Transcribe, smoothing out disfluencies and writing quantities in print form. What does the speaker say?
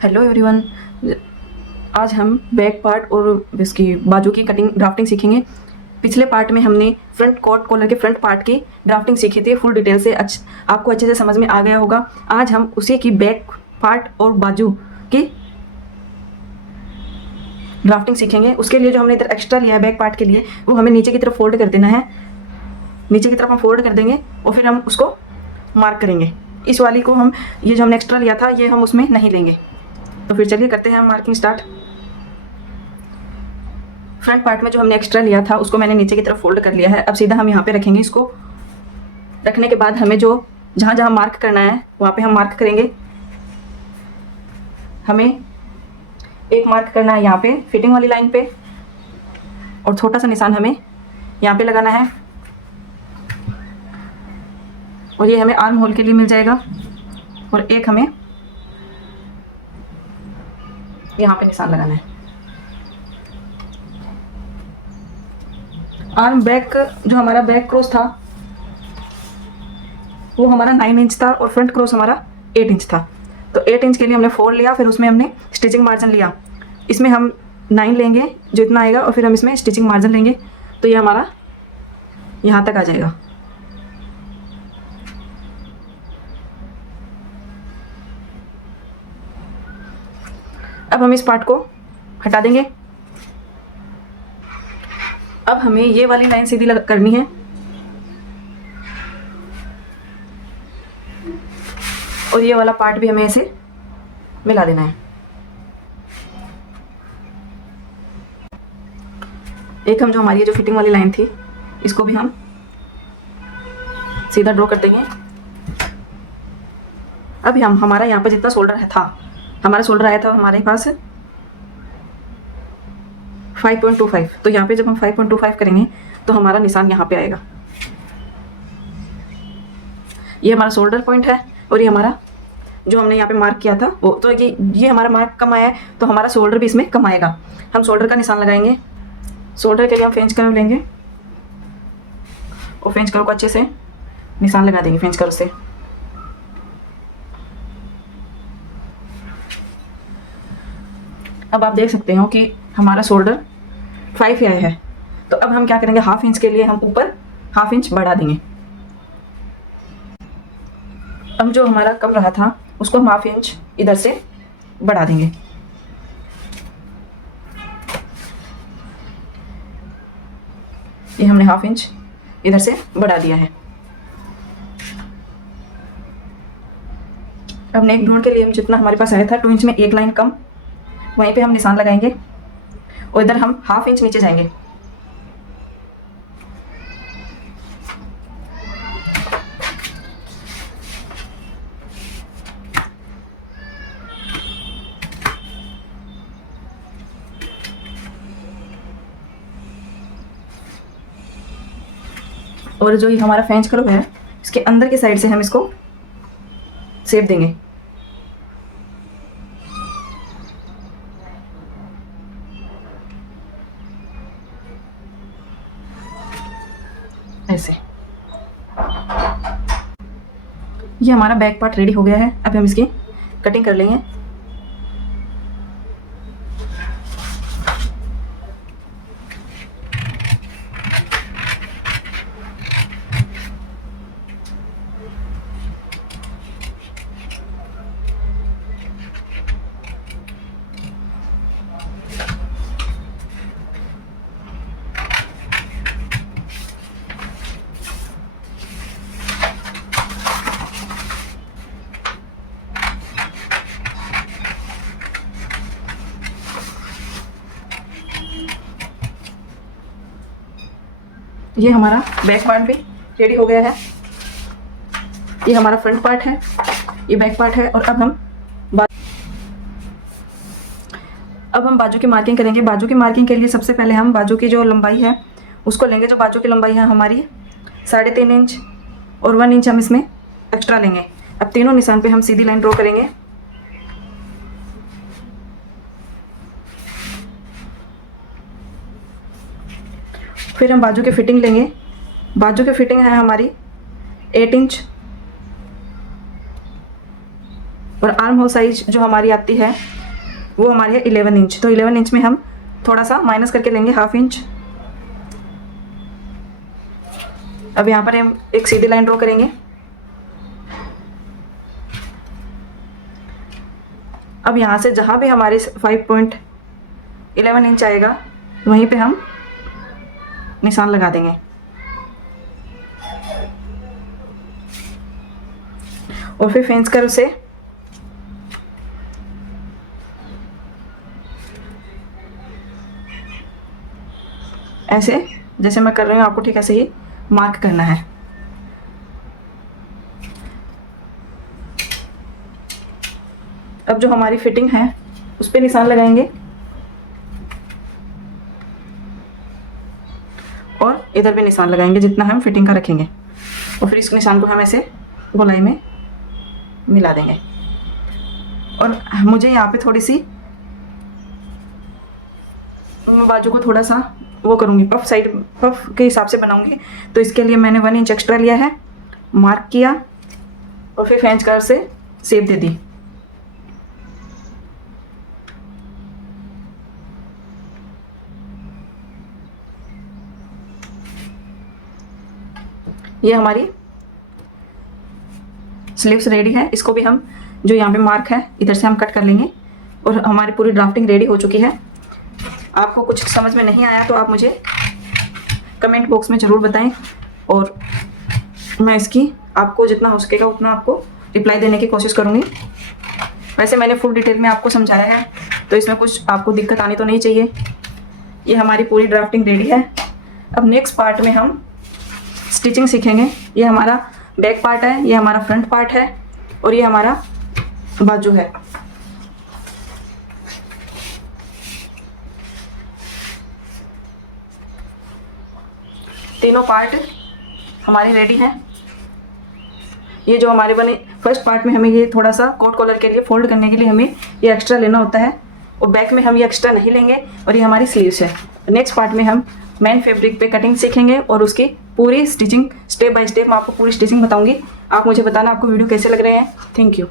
Hello everyone. आज हम back part और इसकी बाजू की कटिंग ड्राफ्टिंग सीखेंगे। पिछले पार्ट में हमने फ्रंट कोट कॉलर के फ्रंट पार्ट की ड्राफ्टिंग सीखी थी फुल डिटेल से। आपको अच्छे से समझ में आ गया होगा। आज हम उसी की बैक पार्ट और बाजू की ड्राफ्टिंग सीखेंगे। उसके लिए जो हमने इधर एक्स्ट्रा लिया है बैक पार्ट के लिए, वो हमें नीचे की तरफ फोल्ड कर देना है। नीचे की तरफ हम फोल्ड कर देंगे और फिर हम उसको मार्क करेंगे। इस वाली को हम, ये जो हमने एक्स्ट्रा लिया था, ये हम उसमें नहीं लेंगे। तो फिर चलिए करते हैं हम मार्किंग स्टार्ट। फ्रंट पार्ट में जो हमने एक्स्ट्रा लिया था उसको मैंने नीचे की तरफ फोल्ड कर लिया है। अब सीधा हम यहाँ पे रखेंगे। इसको रखने के बाद हमें जो जहाँ जहाँ मार्क करना है वहाँ पे हम मार्क करेंगे। हमें एक मार्क करना है यहाँ पे फिटिंग वाली लाइन पे, और छोटा सा निशान हमें यहाँ पे लगाना है, और ये हमें आर्म होल के लिए मिल जाएगा। और एक हमें यहाँ पे निशान लगाना है। आर्म बैक, जो हमारा बैक क्रॉस था वो हमारा 9 इंच था और फ्रंट क्रॉस हमारा 8 इंच था। तो 8 इंच के लिए हमने 4 लिया, फिर उसमें हमने स्टिचिंग मार्जिन लिया। इसमें हम 9 लेंगे जो इतना आएगा, और फिर हम इसमें स्टिचिंग मार्जिन लेंगे। तो ये हमारा यहाँ तक आ जाएगा। अब हम इस पार्ट को हटा देंगे। अब हमें ये वाली लाइन सीधी करनी है, और ये वाला पार्ट भी हमें ऐसे मिला देना है। एक हम जो हमारी जो फिटिंग वाली लाइन थी इसको भी हम सीधा ड्रॉ कर देंगे। अभी हम हमारा यहाँ पर जितना शोल्डर था, हमारा शोल्डर आया था हमारे पास 5.25। तो यहाँ पे जब हम 5.25 करेंगे तो हमारा निशान यहाँ पे आएगा। ये हमारा शोल्डर पॉइंट है, और ये हमारा जो हमने यहाँ पे मार्क किया था वो, तो ये हमारा मार्क कम आया है तो हमारा शोल्डर भी इसमें कम आएगा। हम शोल्डर का निशान लगाएंगे। शोल्डर के लिए हम फ्रेंच कर्व लेंगे और फ्रेंच कर्व को अच्छे से निशान लगा देंगे फ्रेंच कर्व से। अब आप देख सकते हो कि हमारा शोल्डर 5 आया है। तो अब हम क्या करेंगे, हाफ इंच के लिए हम ऊपर हाफ इंच बढ़ा देंगे। अब जो हमारा कम रहा था उसको हम हाफ इंच इधर से बढ़ा देंगे। ये हमने हाफ इंच इधर से बढ़ा दिया है। अब नेक ढूंढ के लिए हम जितना हमारे पास आया था 2 इंच में एक लाइन कम, वहीं पे हम निशान लगाएंगे, और इधर हम हाफ इंच नीचे जाएंगे। और जो ये हमारा फ्रेंच कर्व है इसके अंदर की साइड से हम इसको शेप देंगे। ऐसे ये हमारा बैक पार्ट रेडी हो गया है। अब हम इसकी कटिंग कर लेंगे। ये हमारा बैक पार्ट भी रेडी हो गया है। ये हमारा फ्रंट पार्ट है, ये बैक पार्ट है। और अब हम बाजू की मार्किंग करेंगे। बाजू की मार्किंग के लिए सबसे पहले हम बाजू की जो लंबाई है उसको लेंगे। जो बाजू की लंबाई है हमारी 3.5 इंच, और 1 इंच हम इसमें एक्स्ट्रा लेंगे। अब तीनों निशान पे हम सीधी लाइन ड्रॉ करेंगे। फिर हम बाजू की फिटिंग लेंगे। बाजू की फिटिंग है हमारी 8 इंच, और आर्म होल साइज जो हमारी आती है वो हमारी है 11 इंच। तो 11 इंच में हम थोड़ा सा माइनस करके लेंगे 1/2 इंच। अब यहाँ पर हम एक सीधी लाइन ड्रॉ करेंगे। अब यहाँ से जहाँ भी हमारे 5.11 इंच आएगा वहीं पे हम निशान लगा देंगे। और फिर फेंस कर उसे ऐसे जैसे मैं कर रही हूँ आपको ठीक ऐसे ही मार्क करना है। अब जो हमारी फिटिंग है उस पर निशान लगाएंगे और इधर भी निशान लगाएंगे जितना हम फिटिंग का रखेंगे। और फिर इस निशान को हम ऐसे गोलाई में मिला देंगे। और मुझे यहाँ पे थोड़ी सी बाजू को थोड़ा सा वो करूँगी, पफ के हिसाब से बनाऊंगी। तो इसके लिए मैंने 1 इंच एक्स्ट्रा लिया है, मार्क किया और फिर फ्रेंच कर्व से शेप दे दी। ये हमारी स्लीव्स रेडी है। इसको भी हम जो यहाँ पे मार्क है इधर से हम कट कर लेंगे। और हमारी पूरी ड्राफ्टिंग रेडी हो चुकी है। आपको कुछ समझ में नहीं आया तो आप मुझे कमेंट बॉक्स में ज़रूर बताएं और मैं इसकी आपको जितना हो सकेगा उतना आपको रिप्लाई देने की कोशिश करूँगी। वैसे मैंने फुल डिटेल में आपको समझाया है तो इसमें कुछ आपको दिक्कत आनी तो नहीं चाहिए। ये हमारी पूरी ड्राफ्टिंग रेडी है। अब नेक्स्ट पार्ट में हम स्टिचिंग सीखेंगे। ये हमारा बैक पार्ट है, ये हमारा फ्रंट पार्ट है और ये हमारा बाजू है। तीनों पार्ट हमारे रेडी हैं। ये जो हमारे बने फर्स्ट पार्ट में हमें ये थोड़ा सा कोट कॉलर के लिए फोल्ड करने के लिए हमें ये एक्स्ट्रा लेना होता है और बैक में हम ये एक्स्ट्रा नहीं लेंगे। और ये हमारी स्लीव्स है। नेक्स्ट पार्ट में हम मेन फैब्रिक पे कटिंग सीखेंगे और उसकी पूरी स्टिचिंग स्टेप बाय स्टेप मैं आपको पूरी स्टिचिंग बताऊंगी। आप मुझे बताना आपको वीडियो कैसे लग रहे हैं। Thank you.